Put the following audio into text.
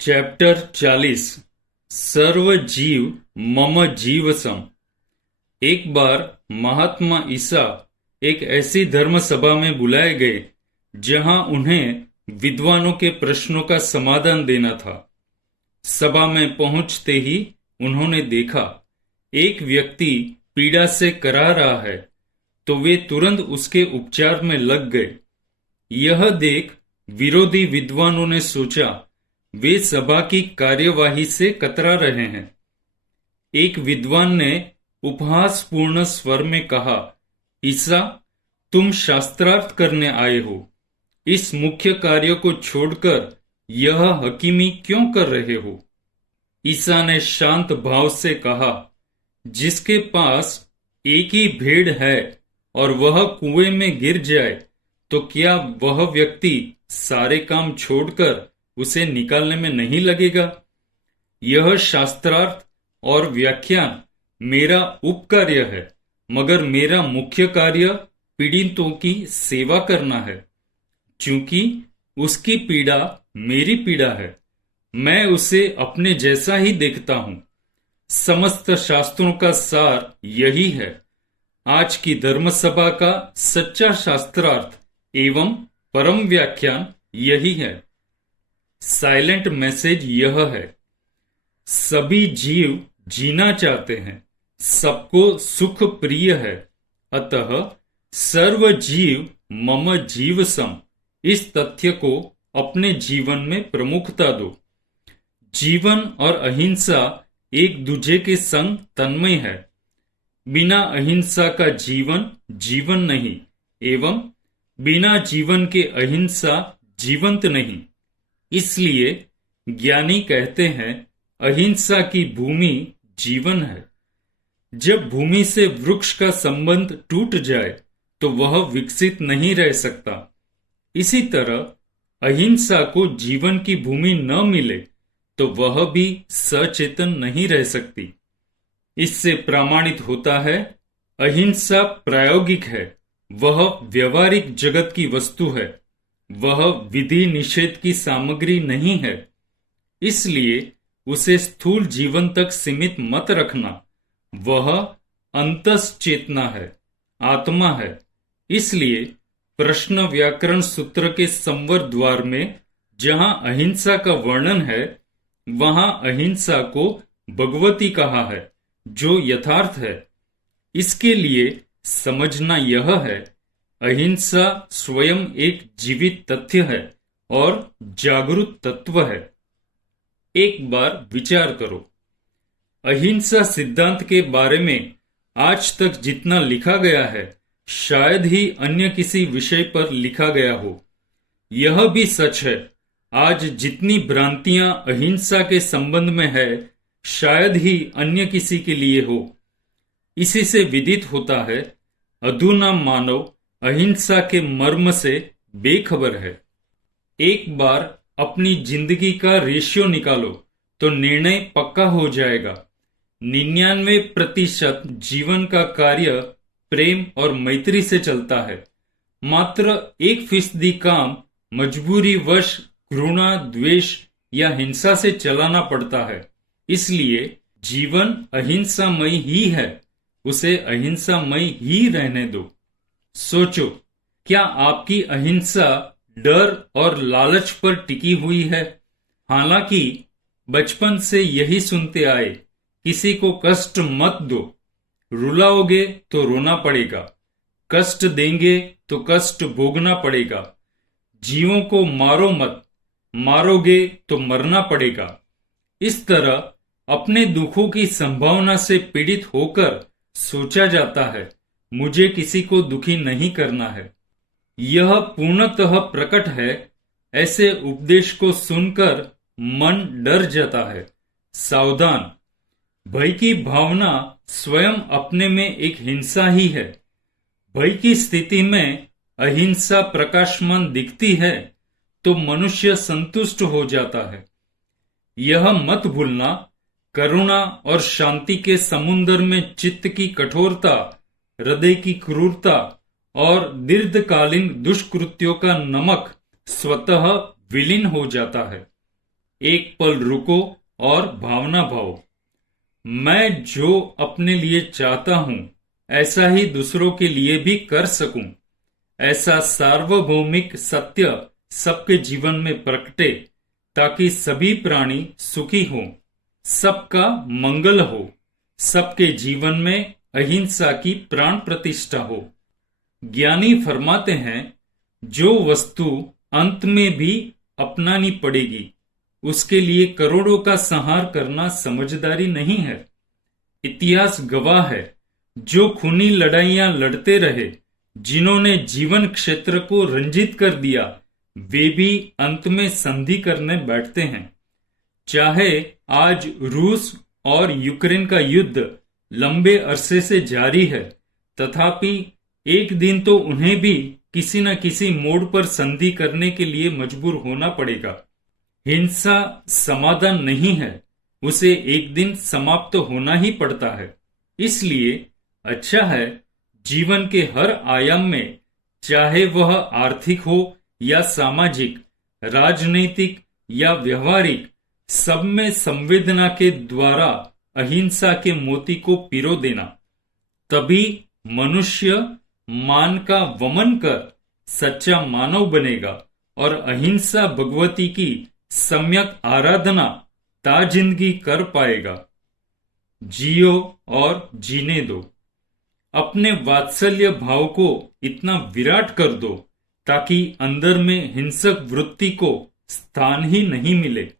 Chapter 40 सर्व जीव मम जीव सम। एक बार महात्मा ईसा एक ऐसी धर्म सभा में बुलाए गए जहां उन्हें विद्वानों के प्रश्नों का समाधान देना था। सभा में पहुंचते ही उन्होंने देखा एक व्यक्ति पीड़ा से करा रहा है, तो वे तुरंत उसके उपचार में लग गए। यह देख विरोधी विद्वानों ने सोचा वे सभा की कार्यवाही से कतरा रहे हैं। एक विद्वान ने उपहासपूर्ण स्वर में कहा, ईसा, तुम शास्त्रार्थ करने आए हो, इस मुख्य कार्य को छोड़कर यह हकीमी क्यों कर रहे हो? ईसा ने शांत भाव से कहा, जिसके पास एक ही भेड़ है और वह कुएं में गिर जाए तो क्या वह व्यक्ति सारे काम छोड़कर उसे निकालने में नहीं लगेगा? यह शास्त्रार्थ और व्याख्यान मेरा उपकार्य है, मगर मेरा मुख्य कार्य पीड़ितों की सेवा करना है। क्योंकि उसकी पीड़ा मेरी पीड़ा है, मैं उसे अपने जैसा ही देखता हूं। समस्त शास्त्रों का सार यही है। आज की धर्मसभा का सच्चा शास्त्रार्थ एवं परम व्याख्यान यही है। साइलेंट मैसेज यह है, सभी जीव जीना चाहते हैं, सबको सुख प्रिय है, अतः सर्व जीव मम जीव सम, इस तथ्य को अपने जीवन में प्रमुखता दो। जीवन और अहिंसा एक दूजे के संग तन्मय है। बिना अहिंसा का जीवन जीवन नहीं, एवं बिना जीवन के अहिंसा जीवंत नहीं। इसलिए ज्ञानी कहते हैं अहिंसा की भूमि जीवन है। जब भूमि से वृक्ष का संबंध टूट जाए तो वह विकसित नहीं रह सकता। इसी तरह अहिंसा को जीवन की भूमि न मिले तो वह भी सचेतन नहीं रह सकती। इससे प्रमाणित होता है अहिंसा प्रायोगिक है, वह व्यवहारिक जगत की वस्तु है, वह विधि निषेध की सामग्री नहीं है। इसलिए उसे स्थूल जीवन तक सीमित मत रखना। वह अंतस चेतना है, आत्मा है। इसलिए प्रश्न व्याकरण सूत्र के संवर द्वार में जहां अहिंसा का वर्णन है, वहां अहिंसा को भगवती कहा है, जो यथार्थ है। इसके लिए समझना यह है, अहिंसा स्वयं एक जीवित तथ्य है और जागरूक तत्व है। एक बार विचार करो, अहिंसा सिद्धांत के बारे में आज तक जितना लिखा गया है, शायद ही अन्य किसी विषय पर लिखा गया हो। यह भी सच है, आज जितनी भ्रांतियां अहिंसा के संबंध में है, शायद ही अन्य किसी के लिए हो। इसी से विदित होता है, अधुना मानव अहिंसा के मर्म से बेखबर है। एक बार अपनी जिंदगी का रेशियो निकालो तो निर्णय पक्का हो जाएगा। 99% जीवन का कार्य प्रेम और मैत्री से चलता है। मात्र 1% काम मजबूरी वश घृणा, द्वेष या हिंसा से चलाना पड़ता है। इसलिए जीवन अहिंसामय ही है, उसे अहिंसामय ही रहने दो। सोचो, क्या आपकी अहिंसा डर और लालच पर टिकी हुई है? हालांकि बचपन से यही सुनते आए, किसी को कष्ट मत दो, रुलाओगे तो रोना पड़ेगा, कष्ट देंगे तो कष्ट भोगना पड़ेगा, जीवों को मारो मत, मारोगे तो मरना पड़ेगा। इस तरह अपने दुखों की संभावना से पीड़ित होकर सोचा जाता है, मुझे किसी को दुखी नहीं करना है। यह पूर्णतः प्रकट है। ऐसे उपदेश को सुनकर मन डर जाता है। सावधान, भय की भावना स्वयं अपने में एक हिंसा ही है। भय की स्थिति में अहिंसा प्रकाशमान दिखती है तो मनुष्य संतुष्ट हो जाता है। यह मत भूलना, करुणा और शांति के समुद्र में चित्त की कठोरता, हृदय की क्रूरता और दीर्घकालीन दुष्कृत्यों का नमक स्वतः विलीन हो जाता है। एक पल रुको और भावना भाओ। मैं जो अपने लिए चाहता हूं ऐसा ही दूसरों के लिए भी कर सकूं, ऐसा सार्वभौमिक सत्य सबके जीवन में प्रकटे, ताकि सभी प्राणी सुखी हों, सबका मंगल हो, सबके जीवन में अहिंसा की प्राण प्रतिष्ठा हो। ज्ञानी फरमाते हैं, जो वस्तु अंत में भी अपनानी पड़ेगी, उसके लिए करोड़ों का संहार करना समझदारी नहीं है। इतिहास गवाह है, जो खूनी लड़ाइयां लड़ते रहे, जिन्होंने जीवन क्षेत्र को रंजित कर दिया, वे भी अंत में संधि करने बैठते हैं। चाहे आज रूस और यूक्रेन का युद्ध लंबे अरसे से जारी है, तथापि एक दिन तो उन्हें भी किसी न किसी मोड़ पर संधि करने के लिए मजबूर होना पड़ेगा। हिंसा समाधान नहीं है, उसे एक दिन समाप्त होना ही पड़ता है। इसलिए अच्छा है, जीवन के हर आयाम में, चाहे वह आर्थिक हो या सामाजिक, राजनीतिक या व्यवहारिक, सब में संवेदना के द्वारा अहिंसा के मोती को पिरो देना। तभी मनुष्य मान का वमन कर सच्चा मानव बनेगा और अहिंसा भगवती की सम्यक आराधना ताजिंदगी कर पाएगा। जियो और जीने दो। अपने वात्सल्य भाव को इतना विराट कर दो ताकि अंदर में हिंसक वृत्ति को स्थान ही नहीं मिले।